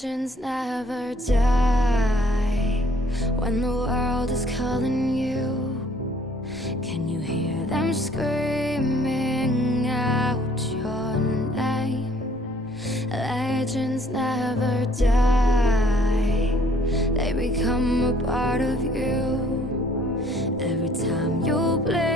Legends never die. When the world is calling you, can you hear them screaming out your name? Legends never die. They become a part of you. Every time you blink